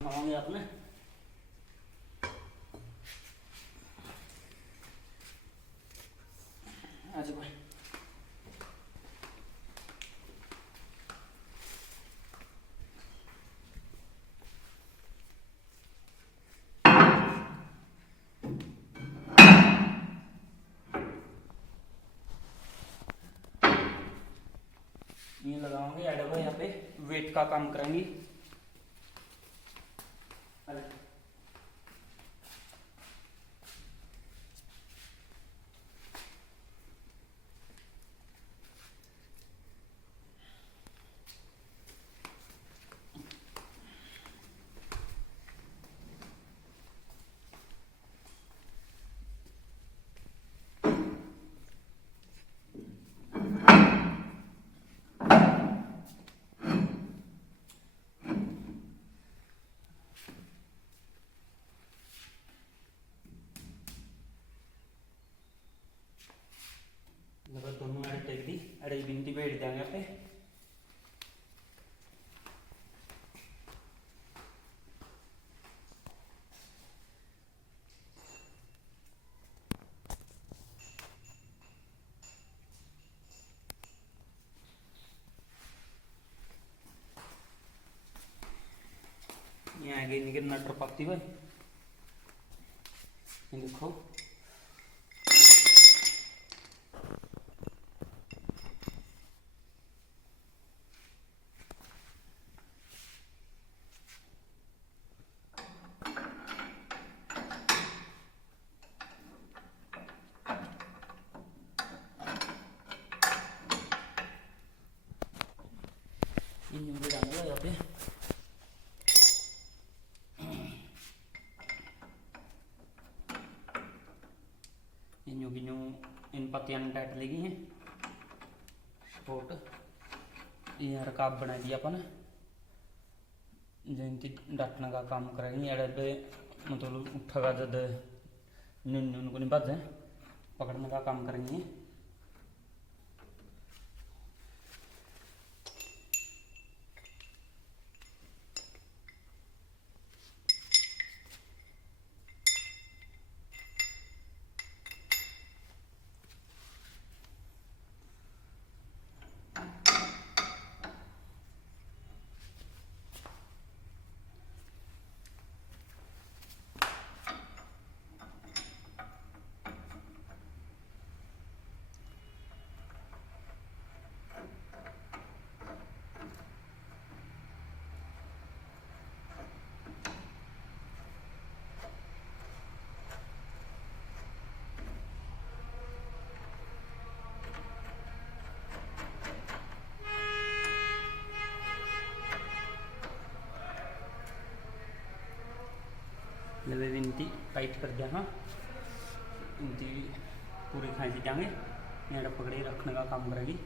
खावांगे आपने आज भाई ये लगाओगे ऐड भाई यहाँ पे वेट का काम करेंगी। दोनों ऐड टेक दी ऐड बिनती बैठ देंगे यहाँ पे। ये आगे निकल नटर पकती भाई ये देखो यहाँ पे इन पत्तियां टाइट लगी हैं सपोर्ट ये रकाब बना दिया अपन जयंती डाटने का काम करेंगे एड़े पे मतलब उठेगा जब उनको नहीं बच पकड़ने का काम करेंगे। इनती टाइट कर दिया हाँ इनती पूरी खाई दी जाएंगे यहाँ पकड़े रखने का काम करेगी।